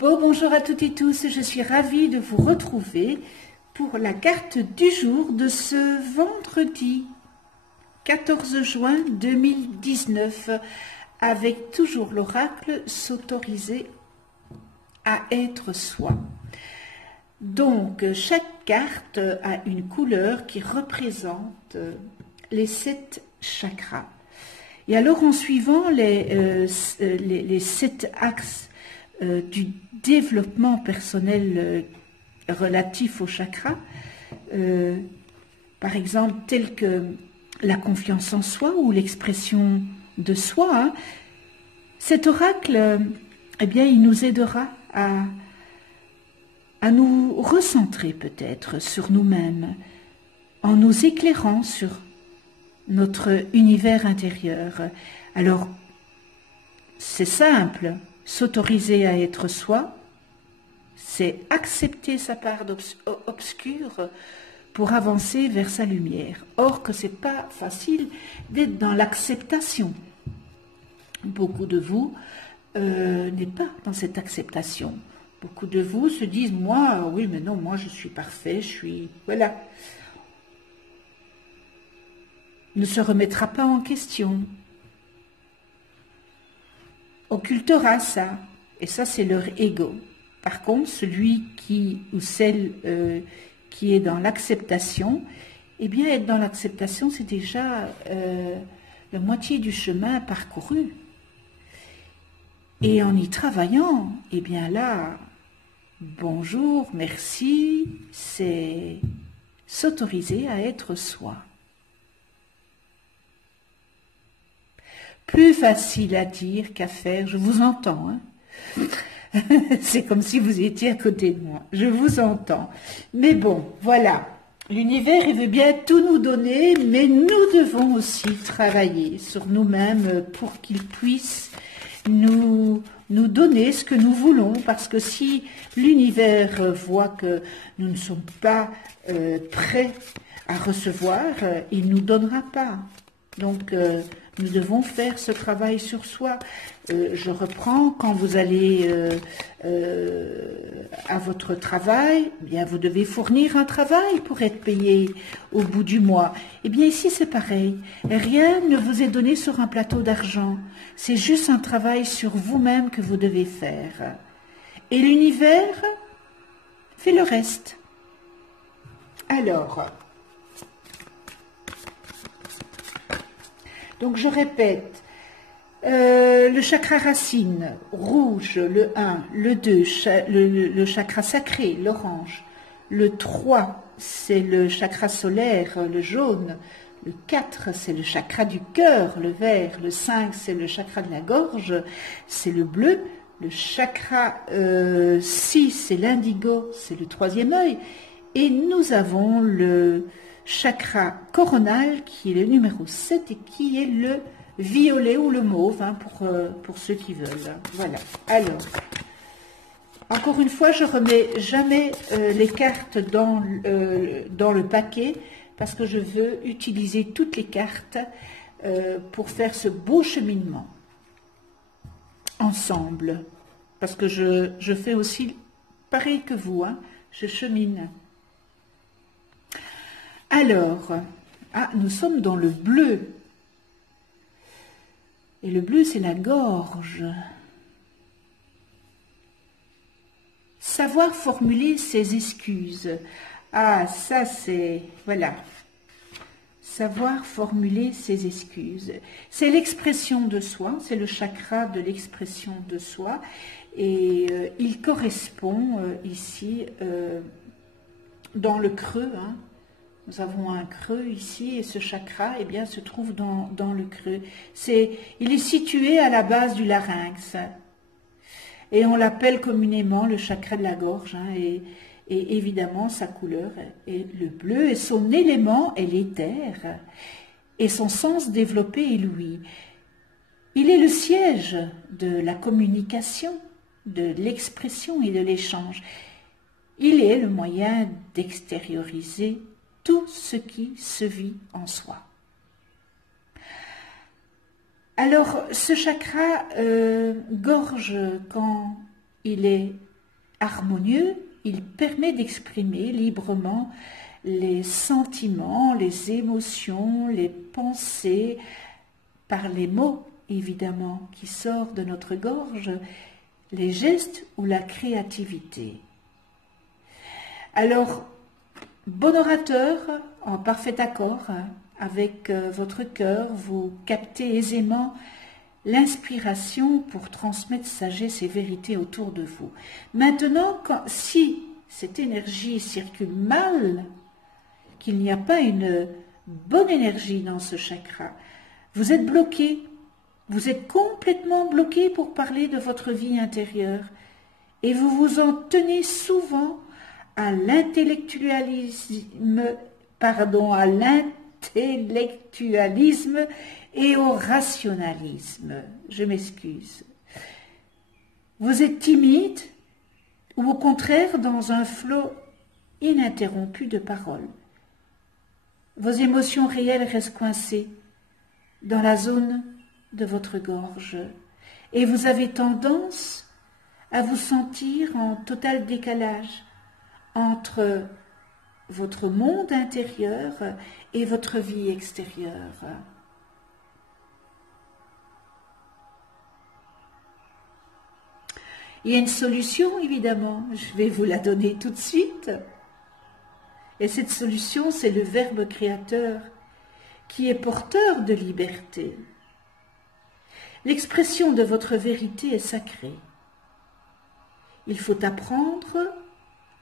Bonjour à toutes et tous, je suis ravie de vous retrouver pour la carte du jour de ce vendredi 14 juin 2019 avec toujours l'oracle s'autoriser à être soi. Donc chaque carte a une couleur qui représente les 7 chakras. Et alors en suivant les 7 axes du développement personnel relatif au chakra, par exemple tel que la confiance en soi ou l'expression de soi, cet oracle, eh bien, il nous aidera à nous recentrer peut-être sur nous-mêmes, en nous éclairant sur notre univers intérieur. Alors, c'est simple, s'autoriser à être soi, c'est accepter sa part obscure pour avancer vers sa lumière. Or que c'est pas facile d'être dans l'acceptation. Beaucoup de vous n'êtes pas dans cette acceptation. Beaucoup de vous se disent, moi, oui, mais non, moi je suis parfait, je suis... Voilà. Ne se remettra pas en question. Occultera ça. Et ça, c'est leur ego. Par contre, celui qui ou celle qui est dans l'acceptation, eh bien, être dans l'acceptation, c'est déjà la moitié du chemin parcouru. Et en y travaillant, eh bien là, bonjour, merci, c'est s'autoriser à être soi. Plus facile à dire qu'à faire, je vous entends. Hein. C'est comme si vous étiez à côté de moi, je vous entends. Mais bon, voilà, l'univers, il veut bien tout nous donner, mais nous devons aussi travailler sur nous-mêmes pour qu'il puisse nous donner ce que nous voulons, parce que si l'univers voit que nous ne sommes pas prêts à recevoir, il ne nous donnera pas. Donc, nous devons faire ce travail sur soi. Je reprends, quand vous allez à votre travail, eh bien vous devez fournir un travail pour être payé au bout du mois. Eh bien ici c'est pareil. Rien ne vous est donné sur un plateau d'argent. C'est juste un travail sur vous-même que vous devez faire. Et l'univers fait le reste. Alors... Donc je répète, le chakra racine, rouge, le 1, le 2, le chakra sacré, l'orange, le 3, c'est le chakra solaire, le jaune, le 4, c'est le chakra du cœur, le vert, le 5, c'est le chakra de la gorge, c'est le bleu, le chakra 6, c'est l'indigo, c'est le 3e œil, et nous avons le chakra coronal qui est le numéro 7 et qui est le violet ou le mauve pour ceux qui veulent. Voilà. Alors, encore une fois, je remets jamais les cartes dans le paquet parce que je veux utiliser toutes les cartes pour faire ce beau cheminement ensemble. Parce que je fais aussi pareil que vous, hein, je chemine. Alors, nous sommes dans le bleu. Et le bleu, c'est la gorge. Savoir formuler ses excuses. Ah, ça c'est... Voilà. Savoir formuler ses excuses. C'est l'expression de soi, c'est le chakra de l'expression de soi. Et il correspond ici dans le creux, hein. Nous avons un creux ici et ce chakra eh bien, se trouve dans le creux. Il est situé à la base du larynx et on l'appelle communément le chakra de la gorge. Hein, et évidemment, sa couleur est le bleu et son élément est l'éther et son sens développé est l'ouïe. Il est le siège de la communication, de l'expression et de l'échange. Il est le moyen d'extérioriser tout ce qui se vit en soi. Alors, ce chakra gorge, quand il est harmonieux, il permet d'exprimer librement les sentiments, les émotions, les pensées, par les mots, évidemment, qui sortent de notre gorge, les gestes ou la créativité. Alors, bon orateur, en parfait accord avec votre cœur, vous captez aisément l'inspiration pour transmettre sagesse et vérité autour de vous. Maintenant, si cette énergie circule mal, qu'il n'y a pas une bonne énergie dans ce chakra, vous êtes bloqué, vous êtes complètement bloqué pour parler de votre vie intérieure et vous vous en tenez souvent à l'intellectualisme, et au rationalisme. Je m'excuse. Vous êtes timide ou au contraire dans un flot ininterrompu de paroles. Vos émotions réelles restent coincées dans la zone de votre gorge et vous avez tendance à vous sentir en total décalage entre votre monde intérieur et votre vie extérieure. Il y a une solution, évidemment, je vais vous la donner tout de suite. Et cette solution, c'est le Verbe créateur qui est porteur de liberté. L'expression de votre vérité est sacrée. Il faut apprendre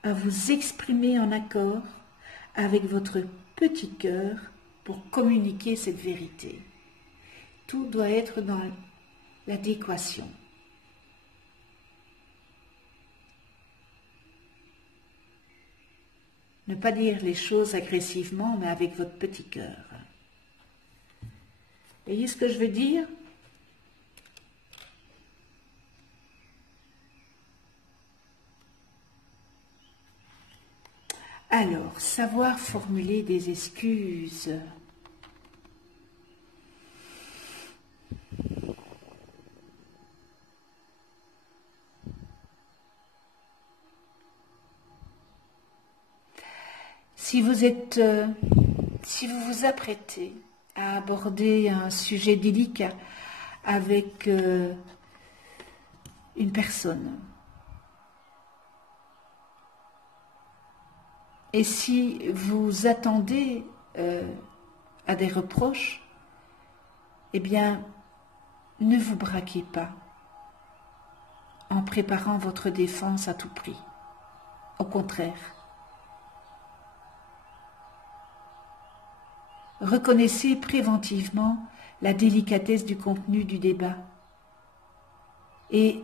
à vous exprimer en accord avec votre petit cœur pour communiquer cette vérité. Tout doit être dans l'adéquation. Ne pas dire les choses agressivement, mais avec votre petit cœur. Voyez ce que je veux dire? Alors, savoir formuler des excuses. Si vous vous apprêtez à aborder un sujet délicat avec une personne, et si vous attendez à des reproches, eh bien, ne vous braquez pas en préparant votre défense à tout prix. Au contraire, reconnaissez préventivement la délicatesse du contenu du débat et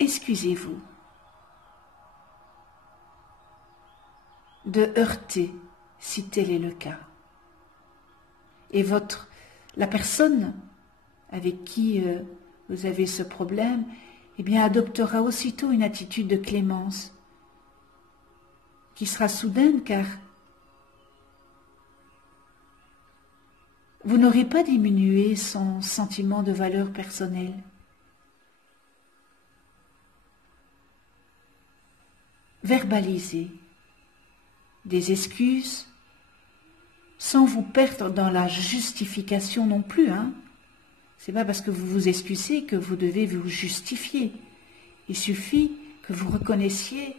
excusez-vous de heurter si tel est le cas. Et la personne avec qui vous avez ce problème, eh bien, adoptera aussitôt une attitude de clémence qui sera soudaine car vous n'aurez pas diminué son sentiment de valeur personnelle. Verbalisez des excuses sans vous perdre dans la justification non plus. C'est pas parce que vous vous excusez que vous devez vous justifier. Il suffit que vous reconnaissiez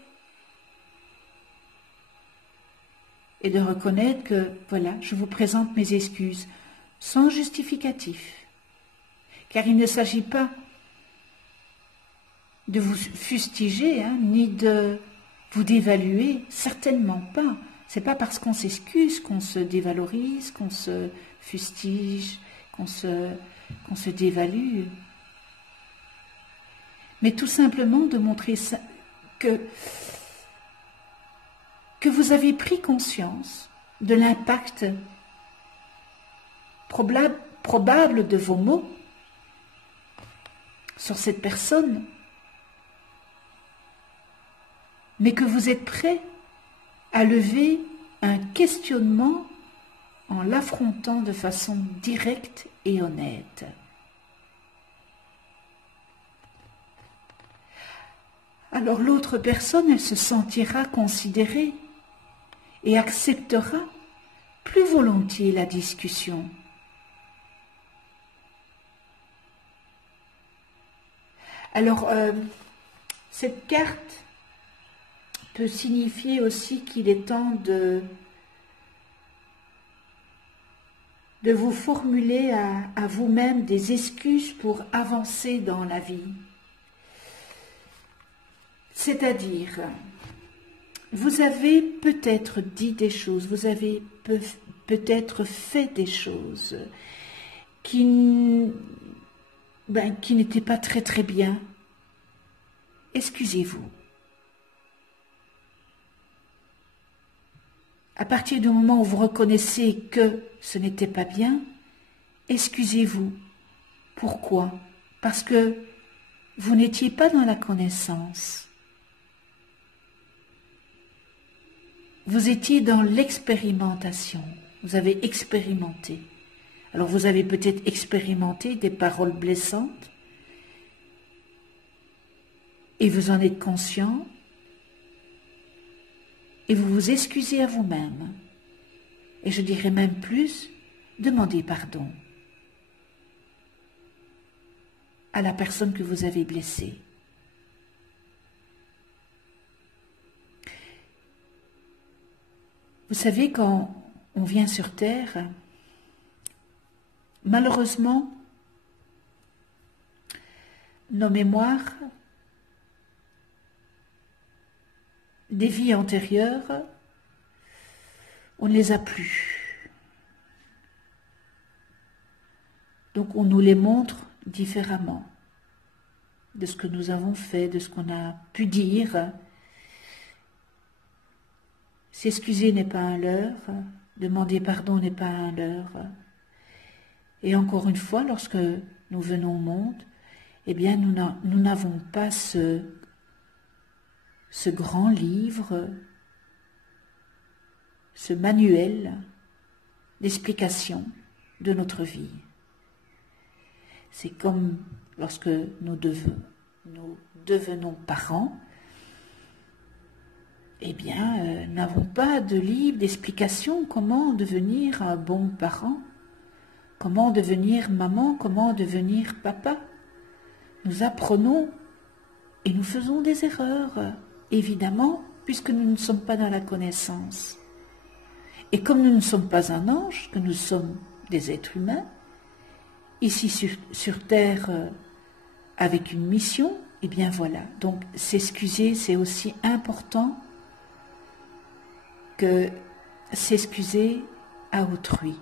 et de reconnaître que, voilà, je vous présente mes excuses. Sans justificatif, car il ne s'agit pas de vous fustiger, ni de vous dévaluer, certainement pas. C'est pas parce qu'on s'excuse qu'on se dévalorise, qu'on se fustige, qu'on se dévalue. Mais tout simplement de montrer que vous avez pris conscience de l'impact probable de vos mots sur cette personne, mais que vous êtes prêt à lever un questionnement en l'affrontant de façon directe et honnête. alors l'autre personne, elle se sentira considérée et acceptera plus volontiers la discussion. Alors, cette carte peut signifier aussi qu'il est temps de vous formuler à vous-même des excuses pour avancer dans la vie. C'est-à-dire, vous avez peut-être dit des choses, vous avez peut-être fait des choses qui n'étaient pas très très bien. Excusez-vous. À partir du moment où vous reconnaissez que ce n'était pas bien, excusez-vous. Pourquoi? Parce que vous n'étiez pas dans la connaissance. Vous étiez dans l'expérimentation. Vous avez expérimenté. Alors vous avez peut-être expérimenté des paroles blessantes et vous en êtes conscient. Et vous vous excusez à vous-même. Et je dirais même plus, demandez pardon à la personne que vous avez blessée. Vous savez, quand on vient sur Terre, malheureusement, nos mémoires des vies antérieures, on ne les a plus. Donc on nous les montre différemment de ce que nous avons fait, de ce qu'on a pu dire. S'excuser n'est pas un leurre, demander pardon n'est pas un leurre. Et encore une fois, lorsque nous venons au monde, eh bien nous n'avons pas ce grand livre, ce manuel d'explication de notre vie. C'est comme lorsque nous devenons parents, eh bien, n'avons pas de livre d'explication comment devenir un bon parent, comment devenir maman, comment devenir papa. Nous apprenons et nous faisons des erreurs, évidemment, puisque nous ne sommes pas dans la connaissance. Et comme nous ne sommes pas un ange, que nous sommes des êtres humains, ici sur Terre, avec une mission, eh bien voilà. Donc s'excuser, c'est aussi important que s'excuser à autrui.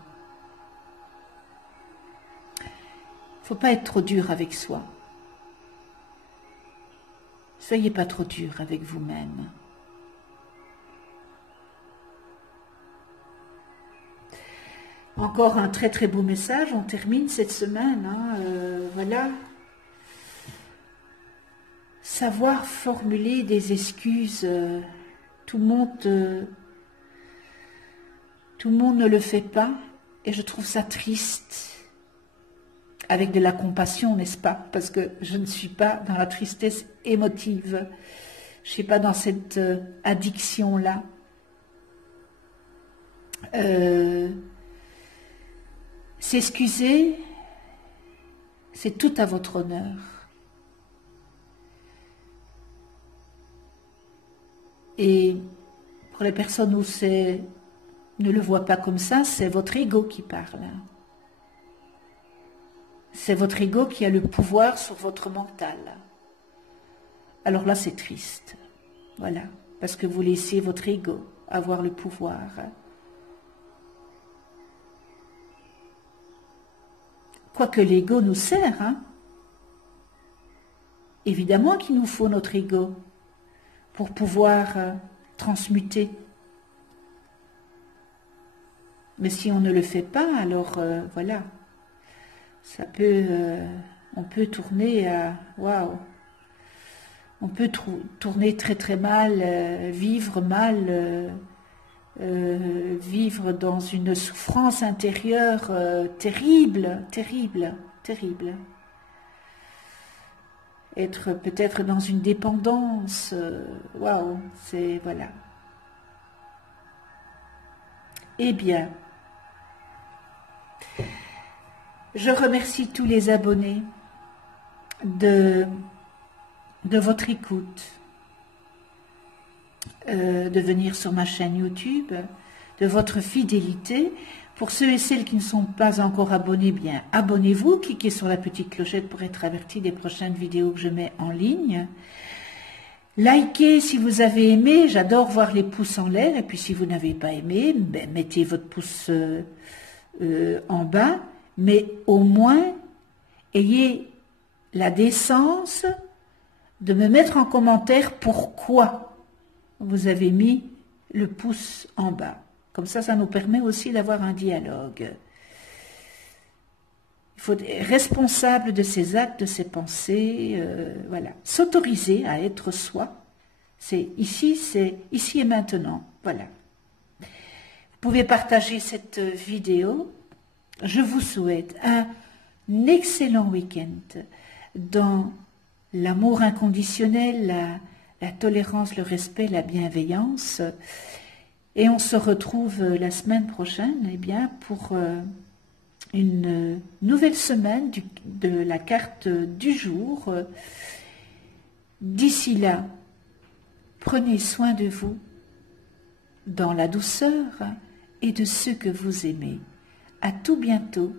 Il ne faut pas être trop dur avec soi. Soyez pas trop dur avec vous-même. Encore un très très beau message, on termine cette semaine, voilà. Savoir formuler des excuses, tout le monde ne le fait pas, et je trouve ça triste, avec de la compassion, n'est-ce pas? Parce que je ne suis pas dans la tristesse émotive, je ne suis pas dans cette addiction-là. S'excuser, c'est tout à votre honneur. Et pour les personnes où ne le voient pas comme ça, c'est votre ego qui parle. C'est votre ego qui a le pouvoir sur votre mental. Alors là, c'est triste. Voilà, parce que vous laissez votre ego avoir le pouvoir. Quoique l'ego nous sert, hein. Évidemment qu'il nous faut notre ego pour pouvoir transmuter. Mais si on ne le fait pas, alors voilà, ça peut, on peut tourner à waouh, on peut tourner très très mal, vivre mal, vivre dans une souffrance intérieure terrible, terrible, terrible. être peut-être dans une dépendance. Waouh, c'est voilà. Eh bien, je remercie tous les abonnés de votre écoute, de venir sur ma chaîne YouTube, de votre fidélité. Pour ceux et celles qui ne sont pas encore abonnés, bien abonnez-vous, cliquez sur la petite clochette pour être averti des prochaines vidéos que je mets en ligne. Likez si vous avez aimé, j'adore voir les pouces en l'air, et puis si vous n'avez pas aimé, ben, mettez votre pouce en bas, mais au moins ayez la décence de me mettre en commentaire pourquoi vous avez mis le pouce en bas. Comme ça nous permet aussi d'avoir un dialogue. Il faut être responsable de ses actes, de ses pensées, voilà. S'autoriser à être soi, c'est ici et maintenant, voilà. Vous pouvez partager cette vidéo. Je vous souhaite un excellent week-end dans l'amour inconditionnel, la tolérance, le respect, la bienveillance. Et on se retrouve la semaine prochaine, eh bien, pour une nouvelle semaine de la carte du jour. D'ici là, prenez soin de vous dans la douceur et de ceux que vous aimez. À tout bientôt.